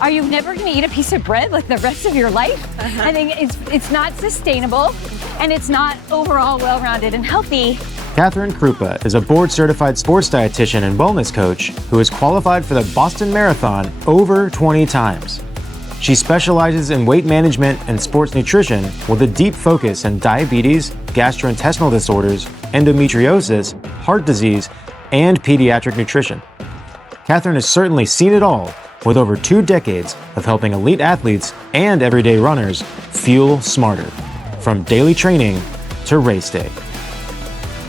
are you never going to eat a piece of bread like the rest of your life? I think it's not sustainable, and it's not overall well-rounded and healthy. Catherine Kruppa is a board-certified sports dietitian and wellness coach who has qualified for the Boston Marathon over 20 times. She specializes in weight management and sports nutrition with a deep focus in diabetes, gastrointestinal disorders, endometriosis, heart disease, and pediatric nutrition. Catherine has certainly seen it all, with over 2 decades of helping elite athletes and everyday runners fuel smarter, from daily training to race day.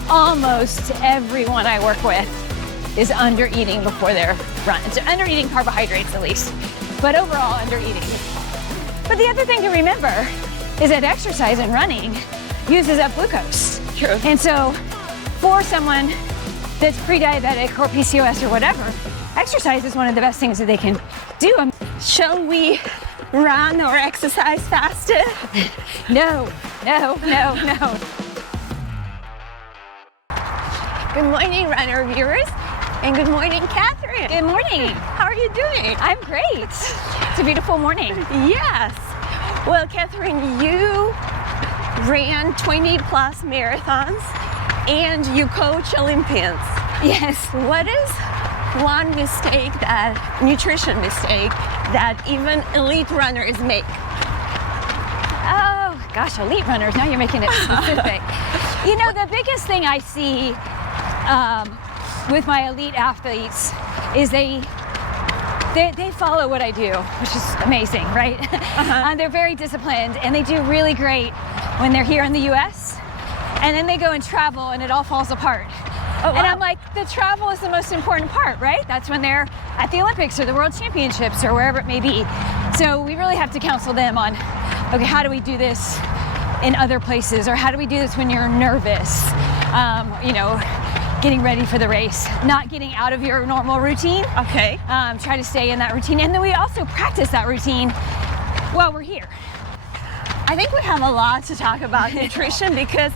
Almost everyone I work with is under-eating before their run. So under-eating carbohydrates at least, but overall under-eating. But the other thing to remember is that exercise and running uses up glucose. True. And so for someone that's pre-diabetic or PCOS or whatever, exercise is one of the best things that they can do. Shall we run or exercise faster? No. Good morning, runner viewers, and good morning, Catherine. Good morning. How are you doing? I'm great. It's a beautiful morning. Yes. Well, Catherine, you ran 20 plus marathons and you coach Olympians. Yes. What is one mistake, that nutrition mistake, that even elite runners make? Oh gosh, elite runners, now you're making it specific. You know, the biggest thing I see with my elite athletes is they follow what I do, which is amazing, right? They're very disciplined, and they do really great when they're here in the US, and then they go and travel and it all falls apart. Oh, wow. And I'm like, the travel is the most important part, right? That's when they're at the Olympics or the World Championships or wherever it may be. So we really have to counsel them on, okay, how do we do this in other places? Or how do we do this when you're nervous? You know, getting ready for the race, not getting out of your normal routine. Okay. Try to stay in that routine. And then we also practice that routine while we're here. I think we have a lot to talk about nutrition because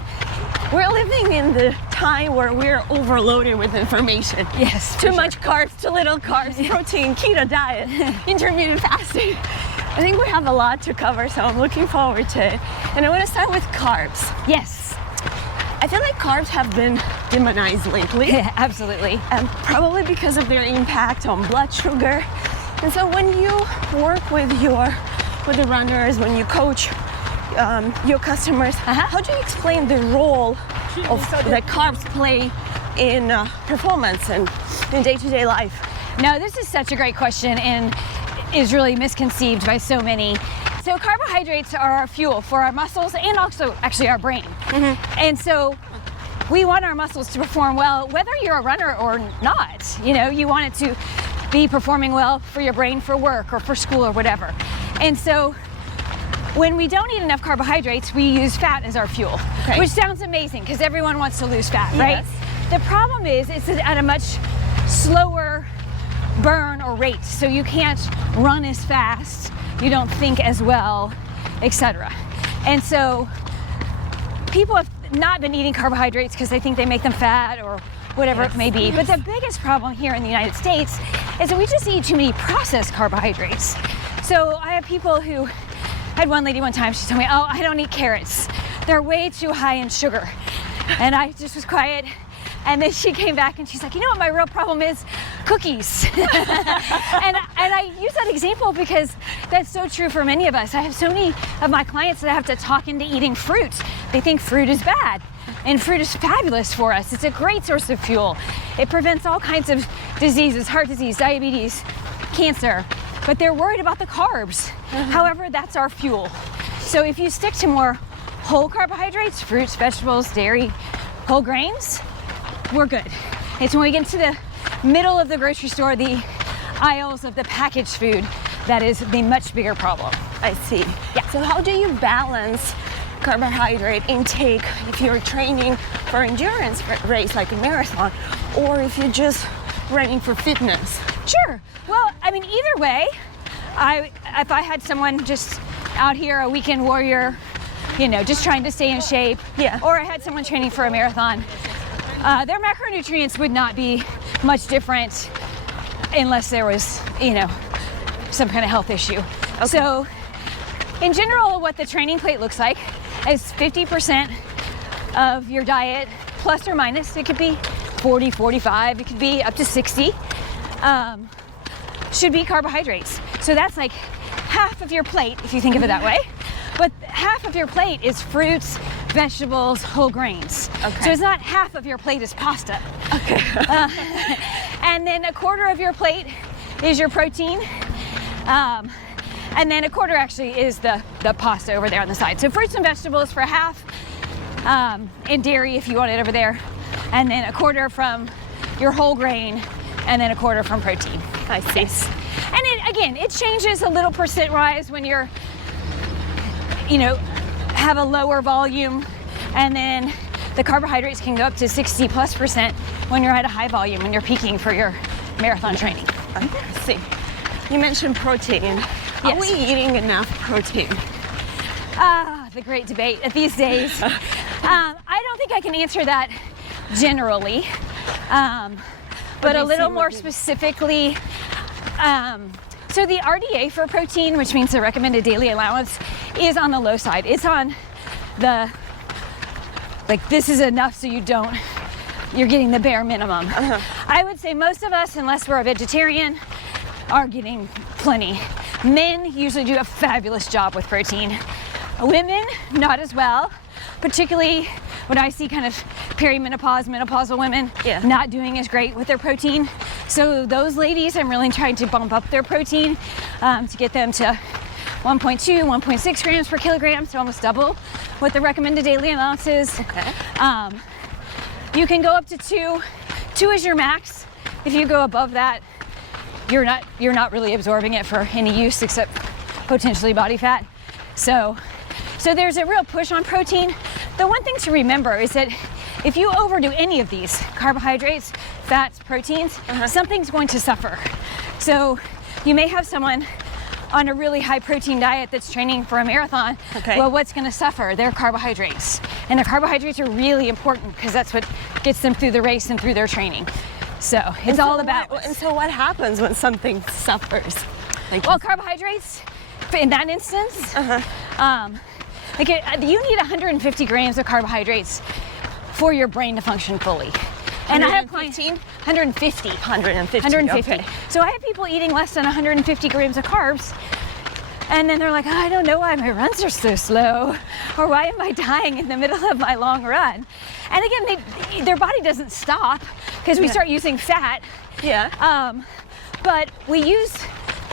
we're living in the time where we're overloaded with information. Yes. Too much carbs, too little carbs, protein, keto diet, intermittent fasting. I think we have a lot to cover, so I'm looking forward to it. And I want to start with carbs. Yes. I feel like carbs have been demonized lately. Yeah, absolutely. Probably because of their impact on blood sugar. And so when you work with the runners, when you coach your customers, how do you explain the role that carbs play in performance and in day-to-day life? No, this is such a great question and is really misconceived by so many. So carbohydrates are our fuel for our muscles and also actually our brain. And so we want our muscles to perform well, whether you're a runner or not. You know, you want it to be performing well for your brain for work or for school or whatever. And so when we don't eat enough carbohydrates, we use fat as our fuel, which sounds amazing because everyone wants to lose fat, right? The problem is it's at a much slower burn or rate. So you can't run as fast, you don't think as well, etc. And so people have not been eating carbohydrates because they think they make them fat or whatever it may be. But the biggest problem here in the United States is that we just eat too many processed carbohydrates. So I have people who, I had one lady one time, she told me, oh, I don't eat carrots. They're way too high in sugar. And I just was quiet. And then she came back and she's like, you know what my real problem is? Cookies. and I use that example because that's so true for many of us. I have so many of my clients that I have to talk into eating fruit. They think fruit is bad. And fruit is fabulous for us. It's a great source of fuel. It prevents all kinds of diseases, heart disease, diabetes, cancer. But they're worried about the carbs. However, that's our fuel. So if you stick to more whole carbohydrates, fruits, vegetables, dairy, whole grains, we're good. It's when we get to the middle of the grocery store, the aisles of the packaged food, that is the much bigger problem. I see. Yeah. So how do you balance carbohydrate intake if you're training for endurance race like a marathon, or if you're just running for fitness? Sure. Well, I mean, either way, if I had someone just out here, a weekend warrior, you know, just trying to stay in shape, or I had someone training for a marathon, their macronutrients would not be much different unless there was, you know, some kind of health issue. So in general, what the training plate looks like is 50% of your diet, plus or minus. It could be 40, 45, it could be up to 60, should be carbohydrates. So that's like half of your plate, if you think of it that way. But half of your plate is fruits, vegetables, whole grains. So it's not half of your plate is pasta. And then a quarter of your plate is your protein. And then a quarter actually is the pasta over there on the side. So fruits and vegetables for half, and dairy if you want it over there. And then a quarter from your whole grain, and then a quarter from protein. I see. Yes. And it changes a little percent-wise when you're, have a lower volume, and then the carbohydrates can go up to 60+% when you're at a high volume, when you're peaking for your marathon training. I see. You mentioned protein. Yes. Are we eating enough protein? The great debate these days. I don't think I can answer that generally, but a little more specifically. So the RDA for protein, which means the recommended daily allowance, is on the low side. It's on the, this is enough so you're getting the bare minimum. I would say most of us, unless we're a vegetarian, are getting plenty. Men usually do a fabulous job with protein. Women, not as well, particularly when I see kind of perimenopause, menopausal women not doing as great with their protein. So those ladies, I'm really trying to bump up their protein to get them to 1.2, 1.6 grams per kilogram, so almost double what the recommended daily allowance is. You can go up to 2. 2 is your max. If you go above that, you're not really absorbing it for any use except potentially body fat. So there's a real push on protein. The one thing to remember is that if you overdo any of these carbohydrates, fats, proteins, something's going to suffer. So you may have someone on a really high protein diet that's training for a marathon. Well, what's going to suffer? Their carbohydrates. And the carbohydrates are really important because that's what gets them through the race and through their training. So it's all about. And so what happens when something suffers? Well, carbohydrates, in that instance, you need 150 grams of carbohydrates for your brain to function fully. And I have clients 150. Okay. So I have people eating less than 150 grams of carbs, and then they're like, I don't know why my runs are so slow, or why am I dying in the middle of my long run? And again, their body doesn't stop because we start using fat. But we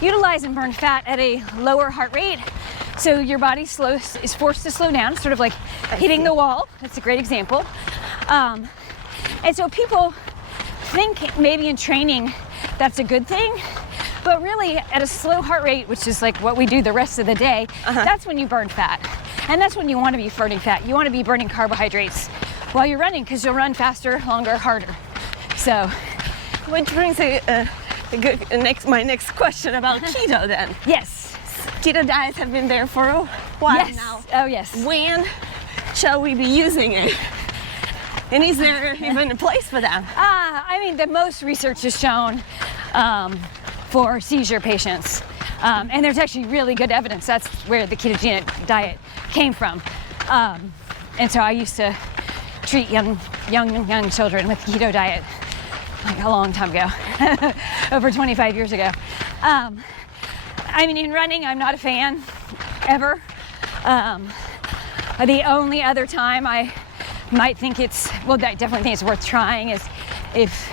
utilize and burn fat at a lower heart rate. So your body is forced to slow down, sort of like hitting the wall. That's a great example. And so people think maybe in training that's a good thing, but really at a slow heart rate, which is like what we do the rest of the day, that's when you burn fat. And that's when you want to be burning fat. You want to be burning carbohydrates while you're running because you'll run faster, longer, harder. So, which brings my next question about keto then. Yes. Keto diets have been there for a while now. Oh, yes. When shall we be using it? And is there even a place for them? The most research has shown for seizure patients. And there's actually really good evidence. That's where the ketogenic diet came from. And so I used to treat young children with the keto diet like a long time ago, over 25 years ago. In running, I'm not a fan, ever. The only other time I might think I definitely think it's worth trying is if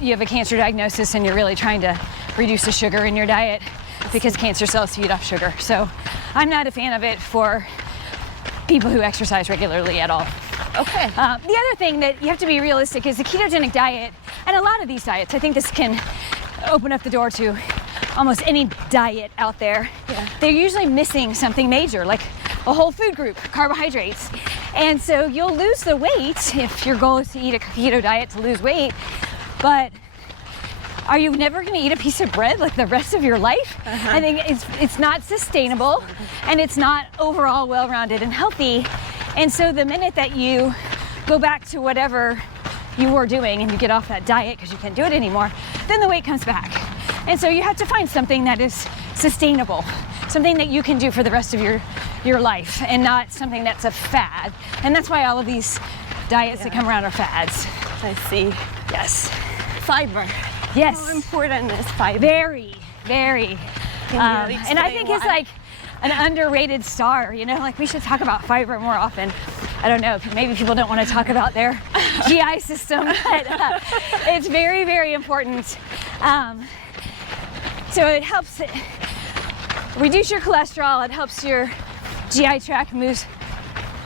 you have a cancer diagnosis and you're really trying to reduce the sugar in your diet because cancer cells feed off sugar. So I'm not a fan of it for people who exercise regularly at all. Okay. The other thing that you have to be realistic is the ketogenic diet, and a lot of these diets, I think this can open up the door to almost any diet out there. They're usually missing something major, like a whole food group, carbohydrates. And so you'll lose the weight if your goal is to eat a keto diet to lose weight, but are you never going to eat a piece of bread like the rest of your life? I think it's not sustainable, and it's not overall well-rounded and healthy. And so the minute that you go back to whatever you were doing and you get off that diet because you can't do it anymore, then the weight comes back. And so you have to find something that is sustainable, something that you can do for the rest of your life, and not something that's a fad. And that's why all of these diets that come around are fads. I see. Yes. Fiber. Yes. How important is fiber? Very, very. Can you And I think explain it's why? like an underrated star, you know, like we should talk about fiber more often. I don't know, maybe people don't want to talk about their GI system, but it's very, very important. So it helps reduce your cholesterol, it helps your GI tract move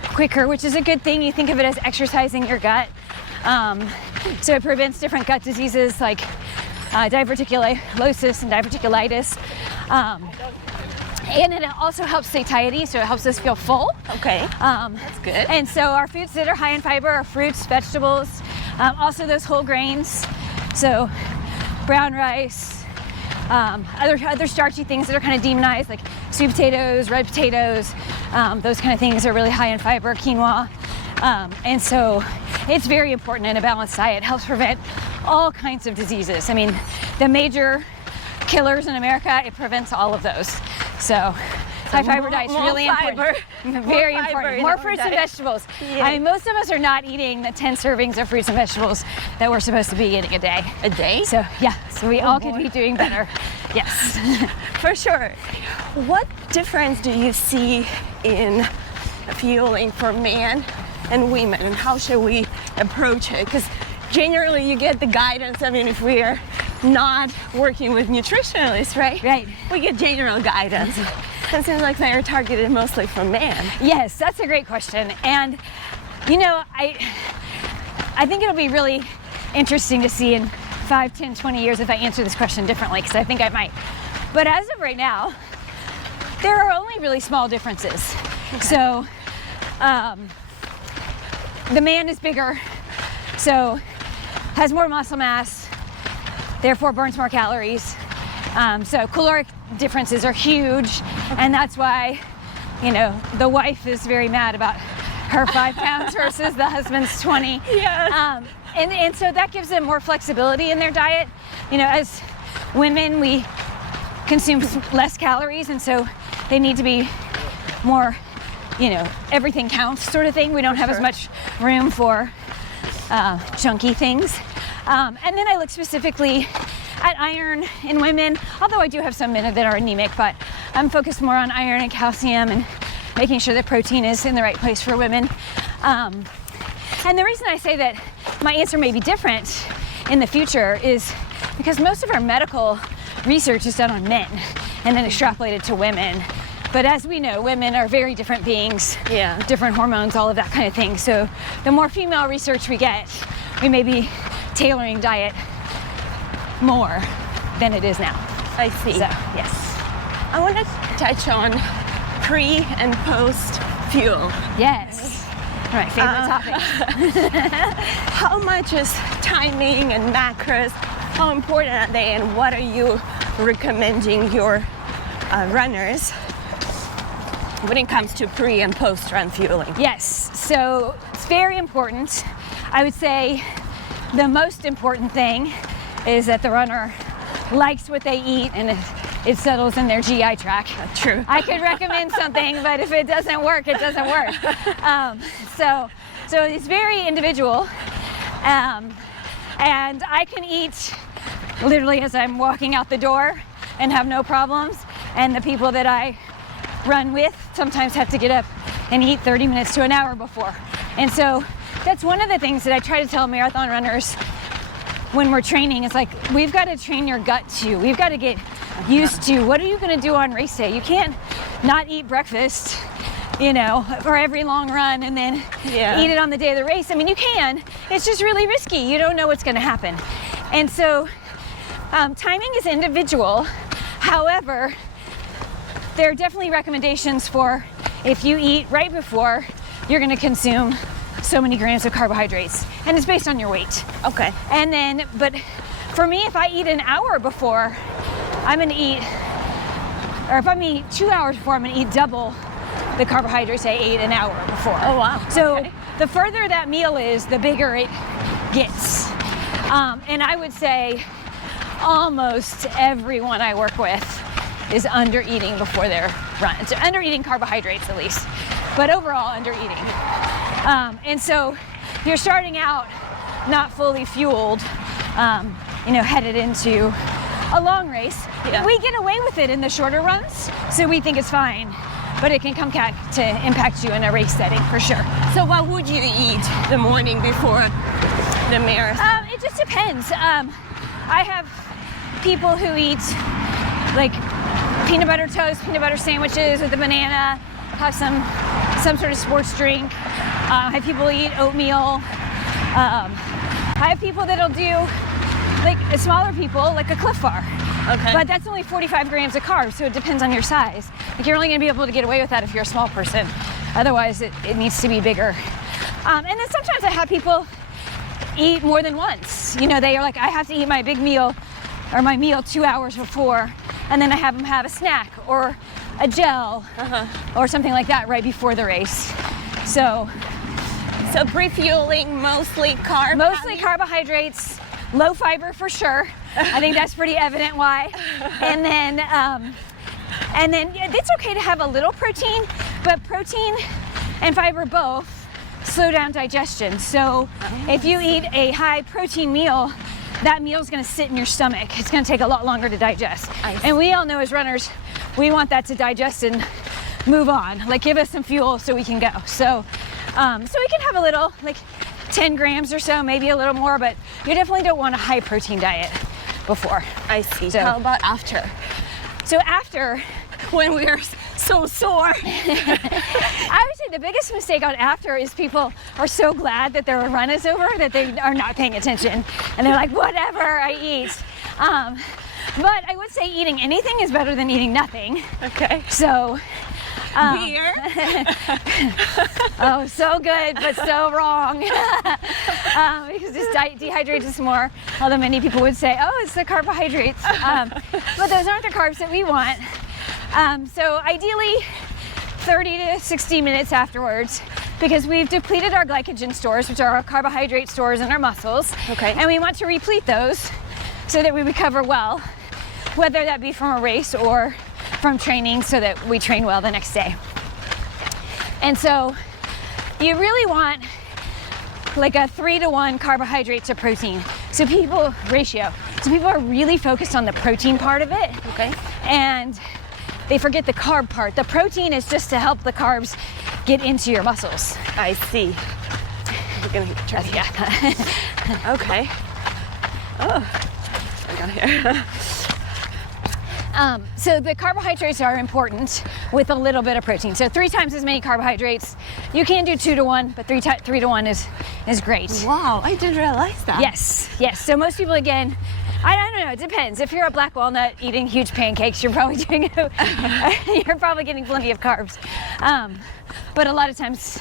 quicker, which is a good thing. You think of it as exercising your gut. So it prevents different gut diseases like diverticulosis and diverticulitis. And it also helps satiety, so it helps us feel full. Okay, that's good. And so our foods that are high in fiber are fruits, vegetables, also those whole grains. So brown rice, other starchy things that are kind of demonized, like sweet potatoes, red potatoes, those kind of things are really high in fiber, quinoa. And so it's very important in a balanced diet. It helps prevent all kinds of diseases. I mean, the major killers in America, it prevents all of those. So high fiber diet's really important. Very important. More fruits and vegetables. Yeah. I mean, most of us are not eating the 10 servings of fruits and vegetables that we're supposed to be eating a day. A day? So yeah, so we all could be doing better. Yes. For sure. What difference do you see in fueling for men and women, and how should we approach it? Because generally you get the guidance, I mean, if we're not working with nutritionalists, right? Right. We get general guidance. It seems like they are targeted mostly for men. Yes, that's a great question. And you know, I think it'll be really interesting to see in 5, 10, 20 years if I answer this question differently, because I think I might. But as of right now, there are only really small differences. Okay. So the man is bigger, so has more muscle mass, therefore burns more calories. So caloric differences are huge, and that's why, you know, the wife is very mad about her 5 pounds versus the husband's 20. Yes. And so that gives them more flexibility in their diet. You know, as women, we consume less calories, and so they need to be more, you know, everything counts sort of thing. We don't have as much room for chunky things. And then I look specifically at iron in women, although I do have some men that are anemic, but I'm focused more on iron and calcium and making sure that protein is in the right place for women. And the reason I say that my answer may be different in the future is because most of our medical research is done on men and then extrapolated to women. But as we know, women are very different beings, different hormones, all of that kind of thing. So the more female research we get, we may be tailoring diet more than it is now. I see. So, yes. I want to touch on pre and post fuel. Yes. My favorite topic. How much is timing and macros? How important are they, and what are you recommending your runners when it comes to pre and post run fueling? Yes, so it's very important. I would say the most important thing is that the runner likes what they eat and it settles in their GI tract. True. I could recommend something, but if it doesn't work, it doesn't work. So it's very individual. And I can eat literally as I'm walking out the door and have no problems. And the people that I run with sometimes have to get up and eat 30 minutes to an hour before. And so that's one of the things that I try to tell marathon runners when we're training. It's like, we've got to train your gut too. We've got to get used to, what are you going to do on race day? You can't not eat breakfast, you know, for every long run and then eat it on the day of the race. I mean, you can, it's just really risky. You don't know what's going to happen. And so timing is individual. However, there are definitely recommendations for if you eat right before, you're going to consume so many grams of carbohydrates, and it's based on your weight. Okay. And then, but for me, if I eat an hour before, I'm going to eat, or if I'm eating 2 hours before, I'm going to eat double the carbohydrates I ate an hour before. Oh wow. So the further that meal is, the bigger it gets. And I would say almost everyone I work with is under eating before their run. It's under eating carbohydrates at least, but overall under eating. And so you're starting out not fully fueled, headed into a long race. Yeah. We get away with it in the shorter runs, so we think it's fine, but it can come back to impact you in a race setting for sure. So what would you eat the morning before the marathon? It just depends. I have people who eat like peanut butter toast, peanut butter sandwiches with a banana, have some sort of sports drink. I have people eat oatmeal. I have people that'll do, like smaller people, like a Cliff Bar. Okay. But that's only 45 grams of carbs, so it depends on your size. Like you're only gonna be able to get away with that if you're a small person. Otherwise, it needs to be bigger. And then sometimes I have people eat more than once. They are like, I have to eat my big meal or my meal 2 hours before, and then I have them have a snack or a gel or something like that right before the race. So pre-fueling, mostly carbs? Mostly carbohydrates, low fiber for sure. I think that's pretty evident why. And then it's okay to have a little protein, but protein and fiber both slow down digestion. So if you eat a high protein meal, that meal is going to sit in your stomach. It's going to take a lot longer to digest. And we all know as runners, we want that to digest and move on. Like give us some fuel so we can go. So we can have a little, like 10 grams or so, maybe a little more, but you definitely don't want a high protein diet before. I see. So, how about after? So after, when we're so sore. I would say the biggest mistake on after is people are so glad that their run is over that they are not paying attention. And they're like, whatever, I eat. But I would say eating anything is better than eating nothing. Okay. So, beer. Oh, so good, but so wrong. Because this dehydrates us more. Although many people would say, oh, it's the carbohydrates. But those aren't the carbs that we want. So ideally, 30 to 60 minutes afterwards, because we've depleted our glycogen stores, which are our carbohydrate stores in our muscles. Okay. And we want to replete those so that we recover well, whether that be from a race or from training, so that we train well the next day. And so you really want like a 3-to-1 carbohydrate to protein. So people are really focused on the protein part of it. Okay. And they forget the carb part. The protein is just to help the carbs get into your muscles. I see. We're gonna try to Yeah. Okay. Oh, I got here. So the carbohydrates are important with a little bit of protein. So 3 times as many carbohydrates. You can do 2-to-1, but 3-to-1 is great. Wow, I didn't realize that. Yes. So most people, again, I don't know, it depends. If you're a black walnut eating huge pancakes, you're probably getting plenty of carbs. But a lot of times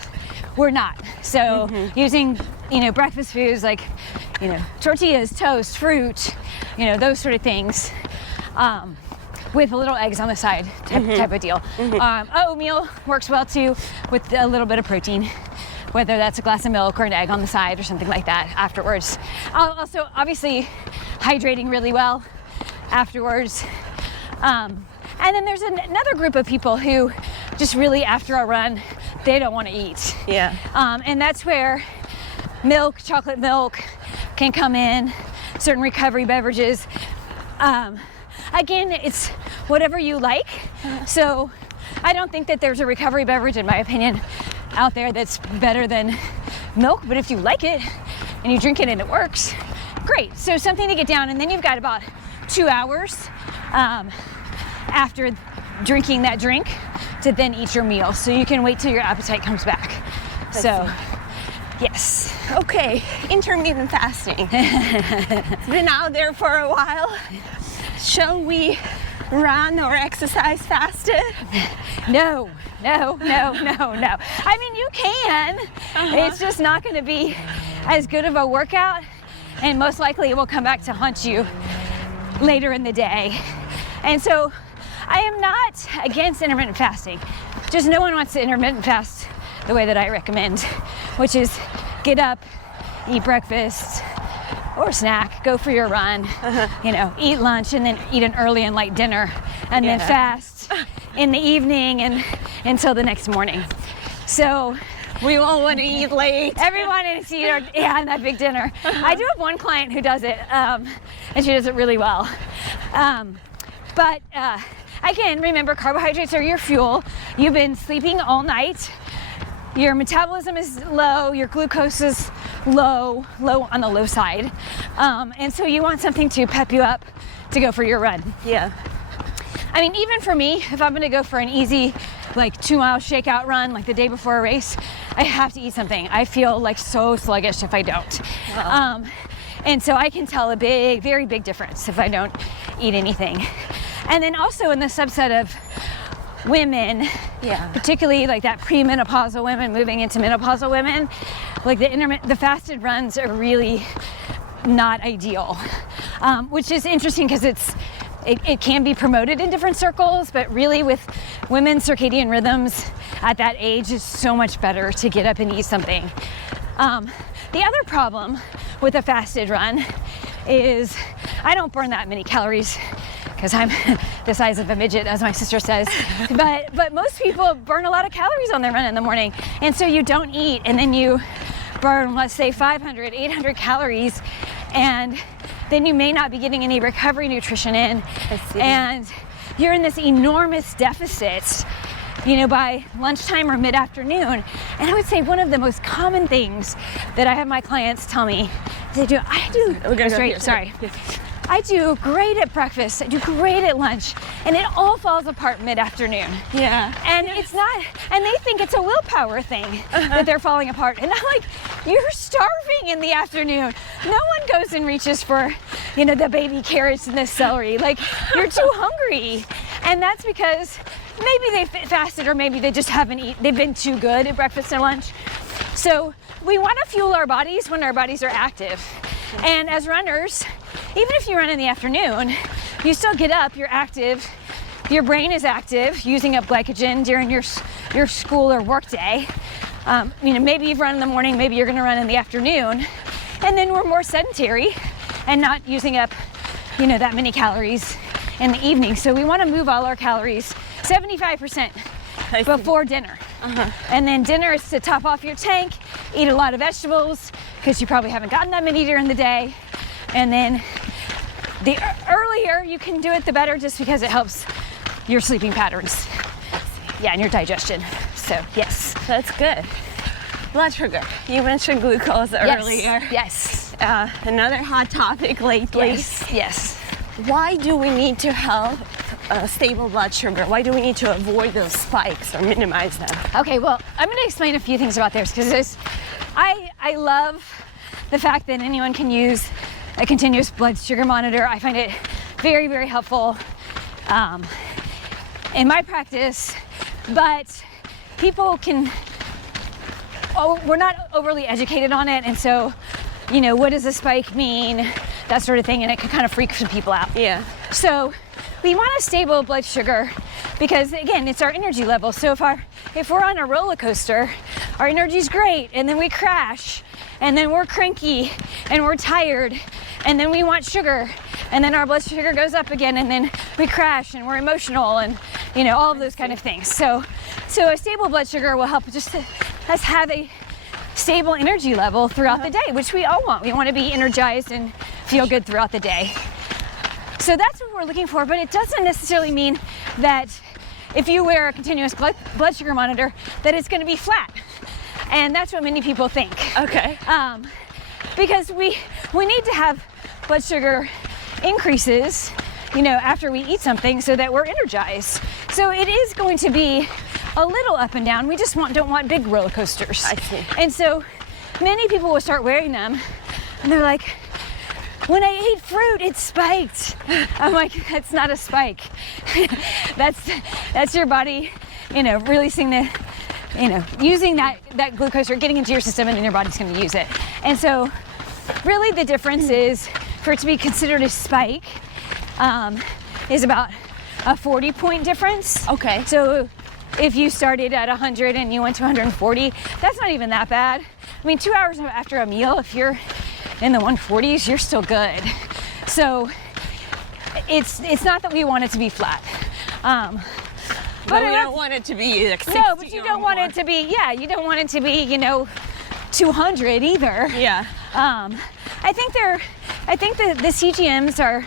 we're not. So using, breakfast foods like, tortillas, toast, fruit, those sort of things. With a little eggs on the side type of deal. Oatmeal works well too with a little bit of protein, whether that's a glass of milk or an egg on the side or something like that afterwards. Also, obviously, hydrating really well afterwards. And then there's another group of people who just really after a run, they don't want to eat. Yeah. And that's where milk, chocolate milk can come in, certain recovery beverages. Again, it's whatever you like. So I don't think that there's a recovery beverage, in my opinion, out there that's better than milk. But if you like it and you drink it and it works, great. So something to get down. And then you've got about 2 hours after drinking that drink to then eat your meal. So you can wait till your appetite comes back. Yes. Okay, intermittent fasting. It's been out there for a while. Shall we run or exercise fasted? No. I mean, you can. It's just not going to be as good of a workout, and most likely it will come back to haunt you later in the day. And so I am not against intermittent fasting. Just no one wants to intermittent fast the way that I recommend, which is get up, eat breakfast, or snack, go for your run, you know, eat lunch and then eat an early and light dinner, and then fast in the evening and until the next morning. So we all want to eat late. Everyone wants to eat that big dinner. I do have one client who does it, and she does it really well. But again, remember, carbohydrates are your fuel. You've been sleeping all night. Your metabolism is low, your glucose is low on the low side. And so you want something to pep you up to go for your run. Yeah. I mean, even for me, if I'm gonna go for an easy, like 2-mile shakeout run, like the day before a race, I have to eat something. I feel like so sluggish if I don't. Wow. And so I can tell a very big difference if I don't eat anything. And then also in the subset of women, particularly like that premenopausal women moving into menopausal women, like the fasted runs are really not ideal, which is interesting because it can be promoted in different circles, but really with women's circadian rhythms at that age, it's so much better to get up and eat something. The other problem with a fasted run is I don't burn that many calories because I'm the size of a midget, as my sister says. But most people burn a lot of calories on their run in the morning. And so you don't eat, and then you burn, let's say 500, 800 calories, and then you may not be getting any recovery nutrition in. And you're in this enormous deficit, you know, by lunchtime or mid-afternoon. And I would say one of the most common things that I have my clients tell me, I do great at breakfast, I do great at lunch, and it all falls apart mid-afternoon. Yeah. And it's not, and they think it's a willpower thing that they're falling apart. And I'm like, you're starving in the afternoon. No one goes and reaches for, you know, the baby carrots and the celery. Like, you're too hungry. And that's because maybe they fasted, or maybe they just haven't eaten, they've been too good at breakfast and lunch. So we want to fuel our bodies when our bodies are active. And as runners, even if you run in the afternoon, you still get up, you're active, your brain is active, using up glycogen during your school or work day. You know, maybe you've run in the morning, maybe you're gonna run in the afternoon, and then we're more sedentary and not using up, you know, that many calories in the evening. So we wanna move all our calories, 75% before dinner. And then dinner is to top off your tank, eat a lot of vegetables, because you probably haven't gotten that many during the day. And then the earlier you can do it, the better, just because it helps your sleeping patterns. Yeah, and your digestion. So, yes. That's good. Blood sugar. You mentioned glucose earlier. Yes. Another hot topic lately. Yes. Why do we need to have stable blood sugar? Why do we need to avoid those spikes or minimize them? Okay, well, I'm going to explain a few things about this, because I love the fact that anyone can use a continuous blood sugar monitor. I find it very, very helpful in my practice, but people we're not overly educated on it, and so, you know, what does a spike mean, that sort of thing, and it can kind of freak some people out. Yeah. So we want a stable blood sugar because, again, it's our energy level. So if we're on a roller coaster, our energy's great, and then we crash, and then we're cranky, and we're tired, and then we want sugar, and then our blood sugar goes up again, and then we crash, and we're emotional, and, you know, all of those kind of things. So a stable blood sugar will help just us have a stable energy level throughout the day, which we all want. We want to be energized and feel good throughout the day. So that's what we're looking for, but it doesn't necessarily mean that if you wear a continuous blood sugar monitor that it's going to be flat. And that's what many people think. Okay. Because we need to have blood sugar increases, you know, after we eat something so that we're energized. So it is going to be a little up and down. We just don't want big roller coasters. I see. And so many people will start wearing them and they're like, when I ate fruit, it spiked. I'm like, that's not a spike. that's your body, you know, releasing using that glucose or getting into your system, and then your body's going to use it. And so really the difference is, for it to be considered a spike, is about a 40-point difference. Okay. So if you started at 100 and you went to 140, that's not even that bad. I mean, 2 hours after a meal, if you're in the 140s, you're still good. So it's not that we want it to be flat. But we don't want it to be like 60 no, but you don't want more. it to be, you don't want it to be, 200 either. Yeah. I think the CGMs are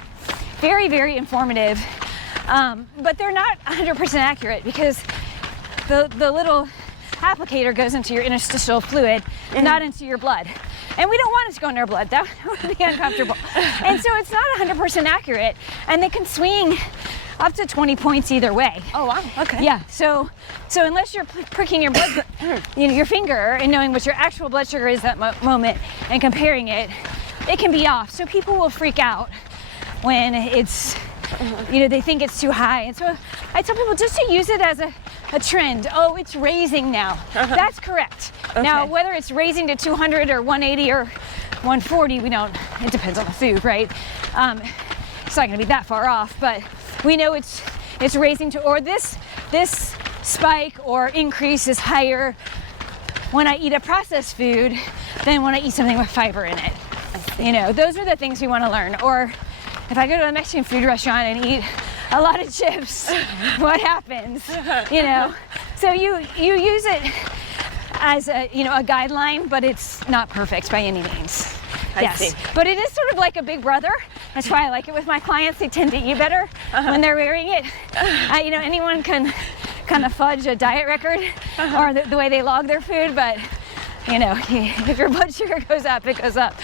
very, very informative, but they're not 100% accurate because the little applicator goes into your interstitial fluid, not into your blood. And we don't want it to go in our blood. That would be uncomfortable. And so it's not 100% accurate, and they can swing up to 20 points either way. Oh wow. Okay. Yeah. So unless you're pricking your blood, your finger and knowing what your actual blood sugar is that moment and comparing it, it can be off. So people will freak out when it's, they think it's too high. And so I tell people just to use it as a trend. Oh, it's raising now. That's correct. Okay. Now, whether it's raising to 200 or 180 or 140, it depends on the food, right? It's not gonna be that far off, but we know it's raising to, or this spike or increase is higher when I eat a processed food than when I eat something with fiber in it. Those are the things we want to learn. Or if I go to a Mexican food restaurant and eat a lot of chips, what happens? So you use it as a guideline, but it's not perfect by any means. I see. But it is sort of like a big brother. That's why I like it with my clients. They tend to eat better when they're wearing it. Anyone can kind of fudge a diet record or the way they log their food, but if your blood sugar goes up, it goes up.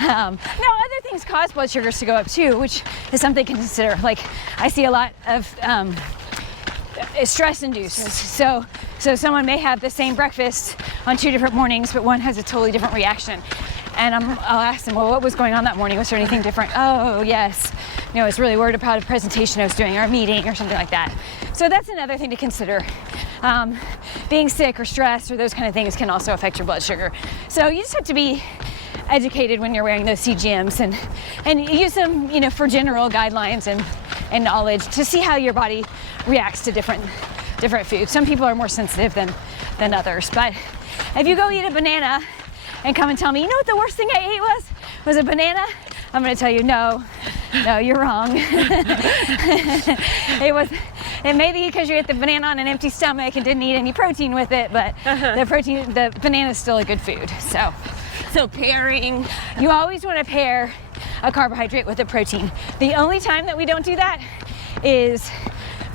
Now, other things cause blood sugars to go up too, which is something to consider. Like I see a lot of stress induced. So someone may have the same breakfast on 2 different mornings, but one has a totally different reaction. And I'll ask them, well, what was going on that morning? Was there anything different? Oh, yes. I was really worried about a presentation I was doing or a meeting or something like that. So that's another thing to consider. Being sick or stressed or those kind of things can also affect your blood sugar. So you just have to be educated when you're wearing those CGMs and use them, for general guidelines and knowledge to see how your body reacts to different foods. Some people are more sensitive than others. But if you go eat a banana and come and tell me, what the worst thing I ate was a banana, I'm going to tell you, no, you're wrong. It may be because you ate the banana on an empty stomach and didn't eat any protein with it, but the banana is still a good food. So pairing, you always want to pair a carbohydrate with a protein. The only time that we don't do that is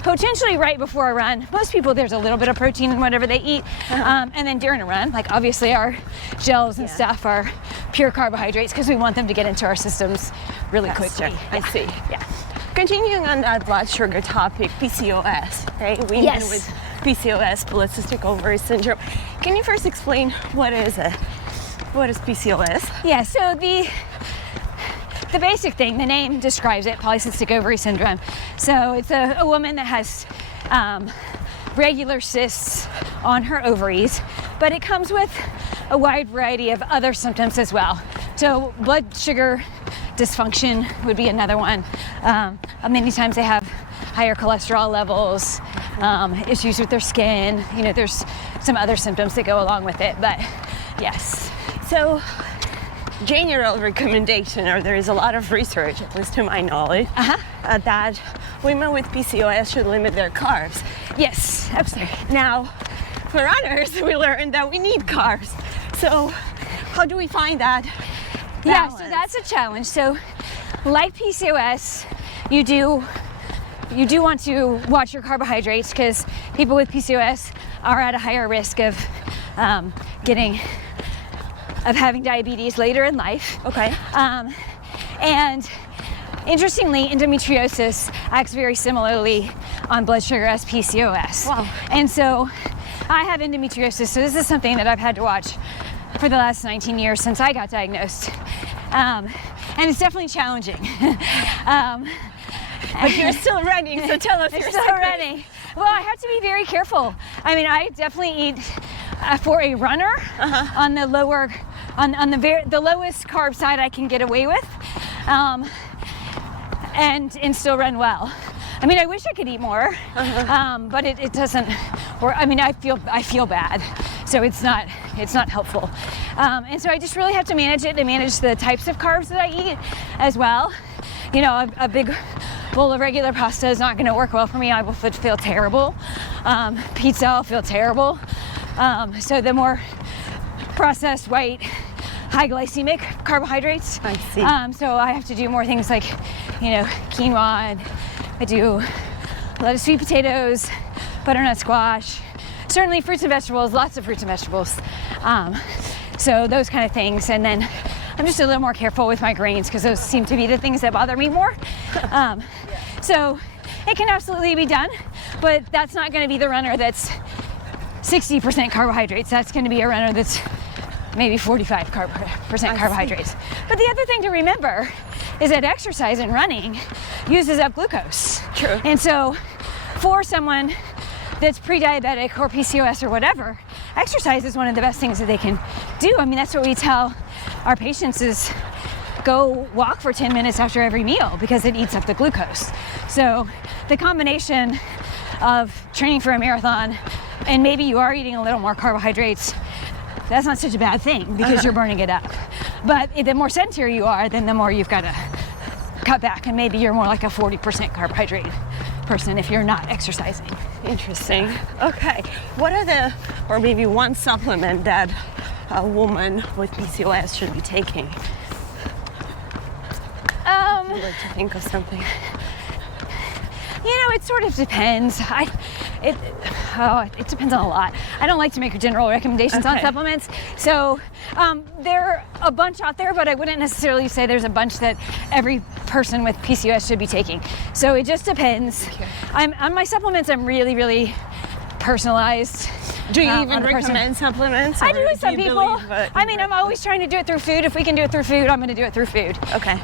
potentially right before a run. Most people, there's a little bit of protein in whatever they eat. And then during a run, like obviously our gels and stuff are pure carbohydrates because we want them to get into our systems really quickly. I see. Yeah. Continuing on that blood sugar topic, PCOS, right? Women with PCOS, polycystic ovary syndrome. Can you first explain what is PCOS? Yeah, so the basic thing, the name describes it, polycystic ovary syndrome. So it's a woman that has regular cysts on her ovaries, but it comes with a wide variety of other symptoms as well. So blood sugar dysfunction would be another one. Many times they have higher cholesterol levels, issues with their skin. There's some other symptoms that go along with it, but yes. So general recommendation, or there is a lot of research, at least to my knowledge, that women with PCOS should limit their carbs. Yes, absolutely. Now, for runners, we learned that we need carbs. So how do we find that balance? Yeah, so that's a challenge. So like PCOS, you do want to watch your carbohydrates because people with PCOS are at a higher risk of having diabetes later in life. Okay. And interestingly, endometriosis acts very similarly on blood sugar as PCOS. Wow. And so I have endometriosis, so this is something that I've had to watch for the last 19 years since I got diagnosed. And it's definitely challenging. But you're still running, so tell us your still secret. running. Well, I have to be very careful. I definitely eat for a runner on the lower, on the lowest carb side I can get away with, and still run well. I wish I could eat more, but it doesn't. Or I feel bad. So it's not helpful. And so I just really have to manage it and manage the types of carbs that I eat as well. You know, a big bowl of regular pasta is not going to work well for me. I will feel terrible. Pizza, I'll feel terrible. So the more processed, white, high glycemic carbohydrates. I see. So I have to do more things like, you know, quinoa, and I do a lot of sweet potatoes, butternut squash, certainly fruits and vegetables, lots of fruits and vegetables. So those kind of things. And then I'm just a little more careful with my grains because those seem to be the things that bother me more. So it can absolutely be done, but that's not going to be the runner that's 60% carbohydrates. That's going to be a runner that's maybe 45% carbohydrates. But the other thing to remember is that exercise and running uses up glucose. True. And so for someone that's pre-diabetic or PCOS or whatever, exercise is one of the best things that they can do. I mean, that's what we tell our patients is go walk for 10 minutes after every meal because it eats up the glucose. So the combination of training for a marathon and maybe you are eating a little more carbohydrates, that's not such a bad thing because you're burning it up. But the more sedentary you are, then the more you've got to cut back, and maybe you're more like a 40% carbohydrate person if you're not exercising. Interesting. Okay. What are or maybe one supplement that a woman with PCOS should be taking? I'd like to think of something. You know, it sort of depends. It depends on a lot. I don't like to make general recommendations on supplements. So there are a bunch out there, but I wouldn't necessarily say there's a bunch that every person with PCOS should be taking. So it just depends. On my supplements, I'm really, really personalized. Do you even recommend supplements? I do with some people. I mean, I'm always trying to do it through food. If we can do it through food, I'm going to do it through food. Okay.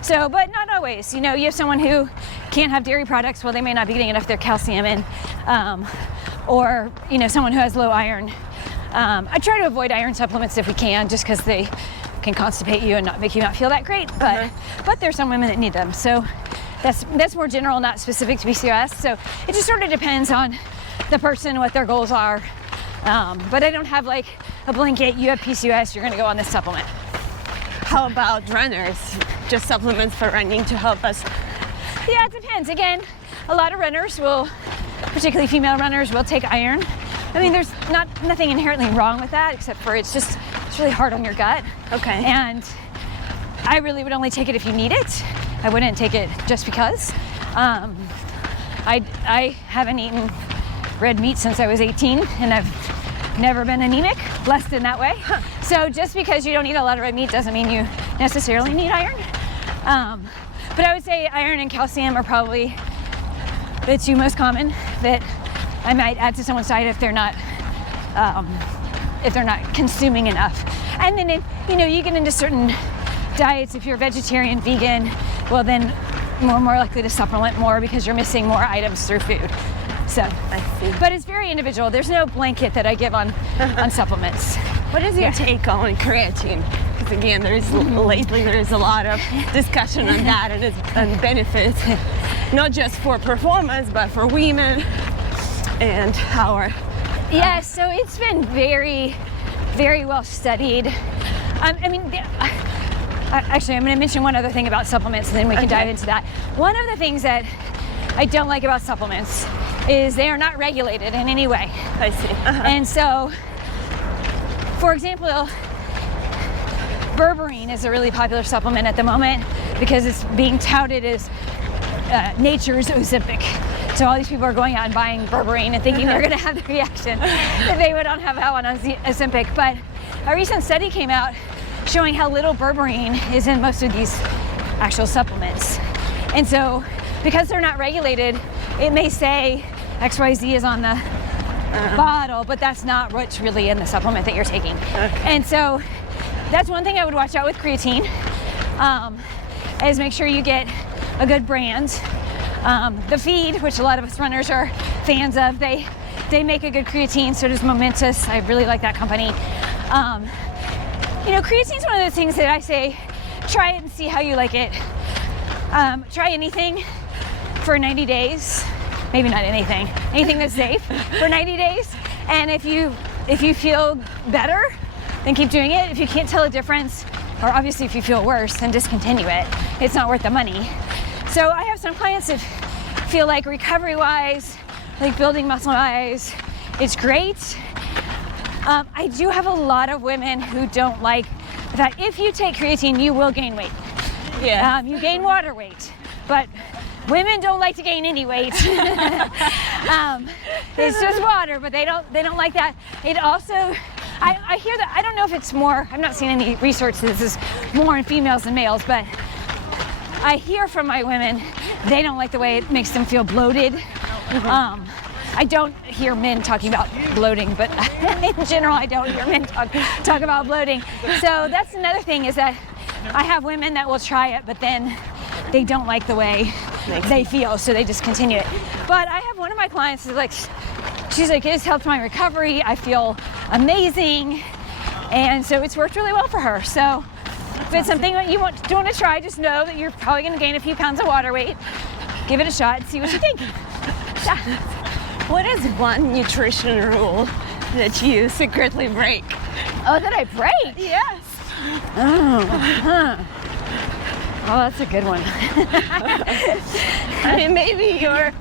So, but not always. You know, you have someone who can't have dairy products, well, they may not be getting enough of their calcium in, or, you know, someone who has low iron. I try to avoid iron supplements if we can, just because they can constipate you and not make you not feel that great, but there's some women that need them. So that's more general, not specific to PCOS. So it just sort of depends on the person, what their goals are. But I don't have like a blanket, you have PCOS, you're going to go on this supplement. How about runners? Just supplements for running to help us? Yeah, it depends. Again, a lot of runners will, particularly female runners, will take iron. I mean, there's nothing inherently wrong with that, except for it's really hard on your gut. Okay. And I really would only take it if you need it. I wouldn't take it just because. I haven't eaten red meat since I was 18, and I've never been anemic, blessed in that way. So just because you don't eat a lot of red meat doesn't mean you necessarily need iron. But I would say iron and calcium are probably the two most common that I might add to someone's diet if they're not consuming enough. And then you get into certain diets. If you're vegetarian, vegan, well then more likely to supplement more because you're missing more items through food. So, I see. But it's very individual. There's no blanket that I give on supplements. What is your take on creatine? Because again, lately there's a lot of discussion on that and its benefits, not just for performance, but for women and our. Yeah, so it's been very, very well studied. Actually, I'm going to mention one other thing about supplements, and then we can dive into that. One of the things that I don't like about supplements is they are not regulated in any way. I see. And so, for example, berberine is a really popular supplement at the moment because it's being touted as nature's Ozempic. So all these people are going out and buying berberine and thinking they're going to have the reaction that they would not have on Ozempic. But a recent study came out showing how little berberine is in most of these actual supplements. And so because they're not regulated, it may say XYZ is on the bottle, but that's not what's really in the supplement that you're taking. And so that's one thing I would watch out with creatine, is make sure you get a good brand. The Feed, which a lot of us runners are fans of, they make a good creatine, so does Momentous. I really like that company. Creatine's one of those things that I say, try it and see how you like it. Try anything for 90 days. Maybe not anything that's safe for 90 days. And if you if you feel better, then keep doing it. If you can't tell a difference, or obviously if you feel worse, then discontinue it. It's not worth the money. So I have some clients that feel like recovery-wise, like building muscle-wise, it's great. I do have a lot of women who don't like that if you take creatine, you will gain weight. Yeah. You gain water weight, but women don't like to gain any weight. It's just water, but they don't like that. It also, I hear that, I don't know if it's more, I've not seen any research that this is more in females than males, but I hear from my women, they don't like the way it makes them feel bloated. I don't hear men talking about bloating, but in general, I don't hear men talk about bloating. So that's another thing, is that I have women that will try it, but then they don't like the way they feel, so they discontinue it. But I have one of my clients who's like, she's like, it's helped my recovery. I feel amazing. And so it's worked really well for her. So if it's something that you want to try, just know that you're probably going to gain a few pounds of water weight. Give it a shot and see what you think. Yeah. What is one nutrition rule that you secretly break? Oh, that I break? Yes. Oh, that's a good one. I mean, maybe you're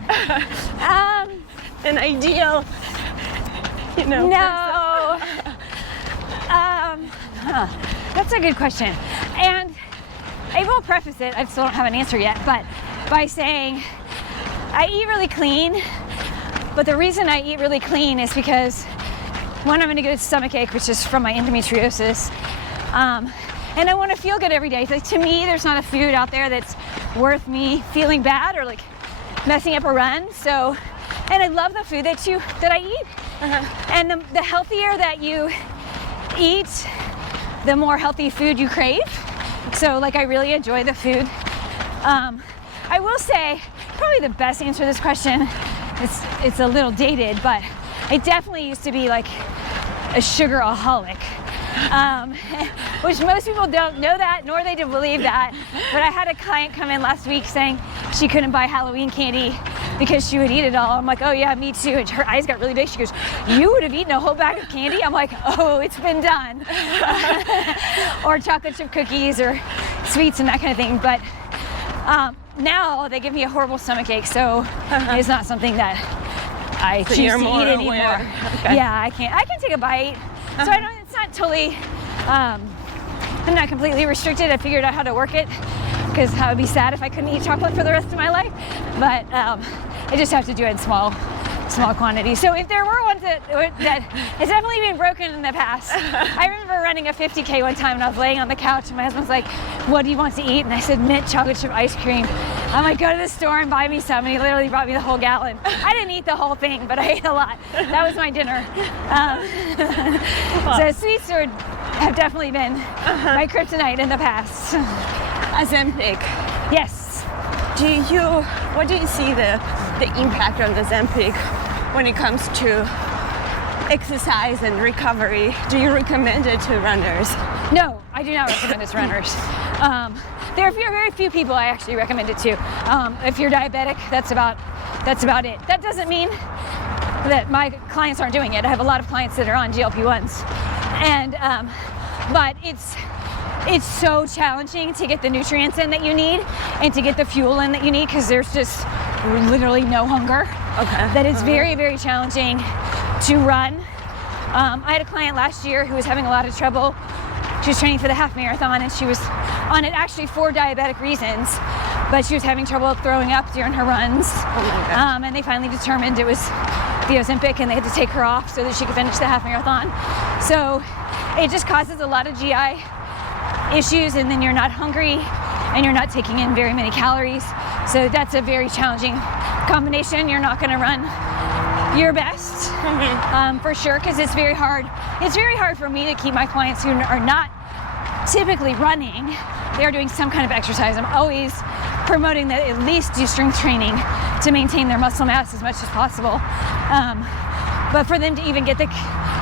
an ideal, No. That's a good question. And I will preface it, I still don't have an answer yet, but by saying I eat really clean, but the reason I eat really clean is because one, I'm gonna get a stomach ache, which is from my endometriosis. And I want to feel good every day. Like, to me, there's not a food out there that's worth me feeling bad or like messing up a run. So, and I love the food that I eat. And the healthier that you eat, the more healthy food you crave. So like, I really enjoy the food. I will say, probably the best answer to this question, it's a little dated, but I definitely used to be like a sugaraholic. Which most people don't know that, nor they do believe that. But I had a client come in last week saying she couldn't buy Halloween candy because she would eat it all. I'm like, oh yeah, me too. And her eyes got really big. She goes, you would have eaten a whole bag of candy? I'm like, oh, it's been done. Or chocolate chip cookies or sweets and that kind of thing. But now they give me a horrible stomach ache, so it's not something that I choose to eat anymore. Okay. Yeah, I can take a bite. So I don't, it's not totally, I'm not completely restricted. I figured out how to work it, because I would be sad if I couldn't eat chocolate for the rest of my life. But I just have to do it in small quantities. So if there were ones that it's definitely been broken in the past. I remember running a 50K one time and I was laying on the couch and my husband was like, what do you want to eat? And I said, mint chocolate chip ice cream. I'm like, go to the store and buy me some. And he literally brought me the whole gallon. I didn't eat the whole thing, but I ate a lot. That was my dinner. So sweets have definitely been my kryptonite in the past. Ozempic. Yes. What do you see the impact on Ozempic when it comes to exercise and recovery? Do you recommend it to runners? No, I do not recommend it to runners. There are very few people I actually recommend it to. If you're diabetic, that's about it. That doesn't mean that my clients aren't doing it. I have a lot of clients that are on GLP-1s, and but it's so challenging to get the nutrients in that you need and to get the fuel in that you need, because there's just literally no hunger. Okay. That it's very, very challenging to run. I had a client last year who was having a lot of trouble. She was training for the half marathon and she was on it actually for diabetic reasons, but she was having trouble throwing up during her runs. Oh my gosh. And they finally determined it was the Ozempic and they had to take her off so that she could finish the half marathon. So it just causes a lot of GI issues, and then you're not hungry and you're not taking in very many calories. So that's a very challenging combination. You're not going to run your best, for sure, because it's very hard. It's very hard for me to keep my clients who are not typically running. They're doing some kind of exercise. I'm always promoting that at least do strength training to maintain their muscle mass as much as possible. But for them to even get the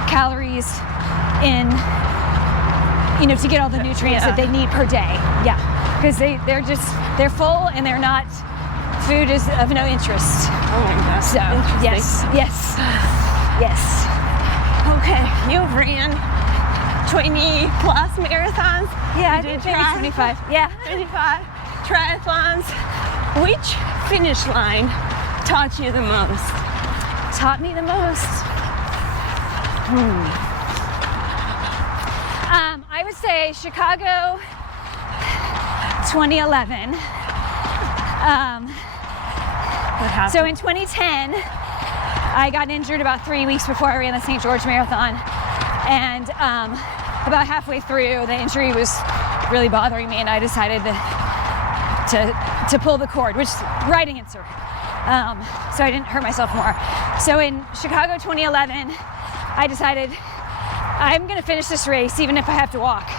calories in, to get all the nutrients that they need per day. Yeah, because they're full and they're not, food is of no interest. Oh my gosh. So yes. Okay, you've ran 20 plus marathons. Yeah, I You think did maybe 25. Yeah. 25 triathlons. Which finish line taught you the most? Taught me the most. I would say Chicago 2011. What happened? So in 2010, I got injured about 3 weeks before I ran the St. George Marathon. And about halfway through, the injury was really bothering me, and I decided to pull the cord, which is right answer. So I didn't hurt myself more. So in Chicago 2011, I decided I'm gonna finish this race even if I have to walk.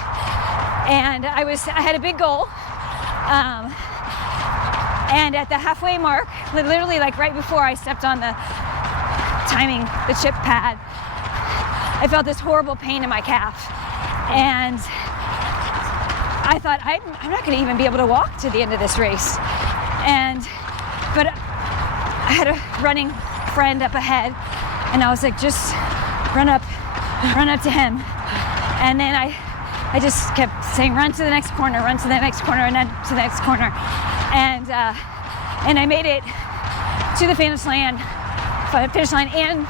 And I had a big goal. And at the halfway mark, literally like right before I stepped on the chip pad, I felt this horrible pain in my calf. And I thought, I'm not gonna even be able to walk to the end of this race. But I had a running friend up ahead, and I was like, just run up to him. And then I just kept saying, run to the next corner, run to the next corner, and then to the next corner. And I made it to the finish line and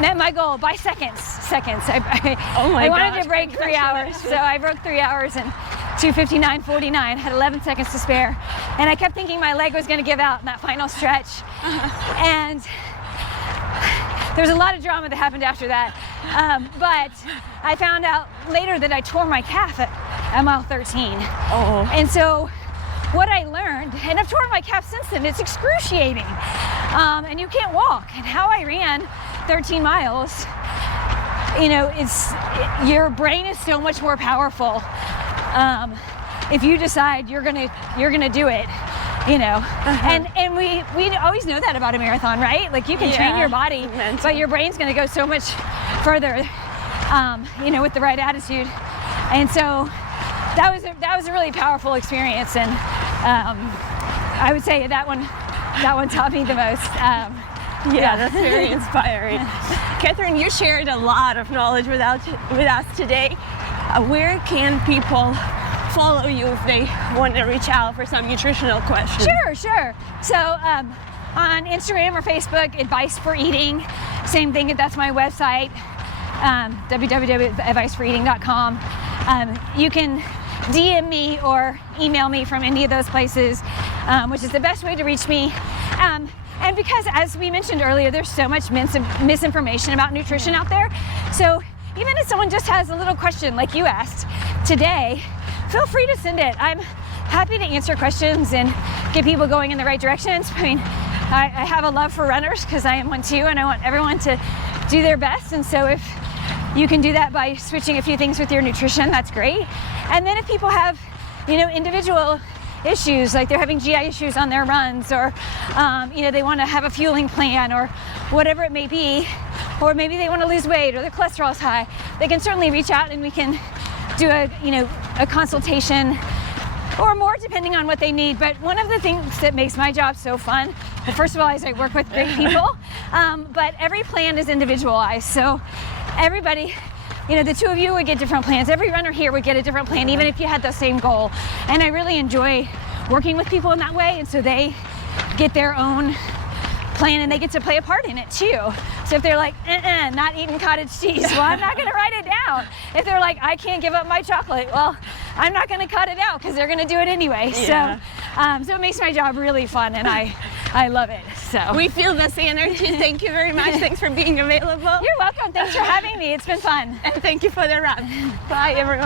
met my goal by seconds. I wanted to break 3 hours, so I broke 3 hours and 2:59:49, had 11 seconds to spare. And I kept thinking my leg was gonna give out in that final stretch. And there was a lot of drama that happened after that. But I found out later that I tore my calf at mile 13. Oh. And so what I learned, and I've torn my calf since then, it's excruciating. And you can't walk. And how I ran 13 miles, your brain is so much more powerful. If you decide you're gonna do it, and we always know that about a marathon, right? Like you can train your body, but your brain's gonna go so much further, with the right attitude. And so that was a really powerful experience, and I would say that one taught me the most. That's very inspiring. Catherine, you shared a lot of knowledge with us today. Where can people follow you if they want to reach out for some nutritional questions? Sure. So on Instagram or Facebook, Advice for Eating, same thing, that's my website, www.adviceforeating.com. You can DM me or email me from any of those places, which is the best way to reach me. And because, as we mentioned earlier, there's so much misinformation about nutrition out there. So even if someone just has a little question like you asked today, feel free to send it. I'm happy to answer questions and get people going in the right directions. I mean, I have a love for runners because I am one too, and I want everyone to do their best. And so if you can do that by switching a few things with your nutrition, that's great. And then if people have, individual issues, like they're having GI issues on their runs, or they want to have a fueling plan, or whatever it may be, or maybe they want to lose weight, or their cholesterol is high, they can certainly reach out and we can do a consultation or more, depending on what they need. But one of the things that makes my job so fun, well, first of all, is I work with great people, but every plan is individualized. So everybody, the two of you would get different plans. Every runner here would get a different plan, even if you had the same goal. And I really enjoy working with people in that way. And so they get their own plan and they get to play a part in it too. So if they're like, not eating cottage cheese, well, I'm not gonna write it down. If they're like, I can't give up my chocolate, well, I'm not gonna cut it out because they're gonna do it anyway. Yeah. So it makes my job really fun, and I love it. So we feel this energy. Thank you very much. Thanks for being available. You're welcome. Thanks for having me. It's been fun. And thank you for the run. Bye, everyone.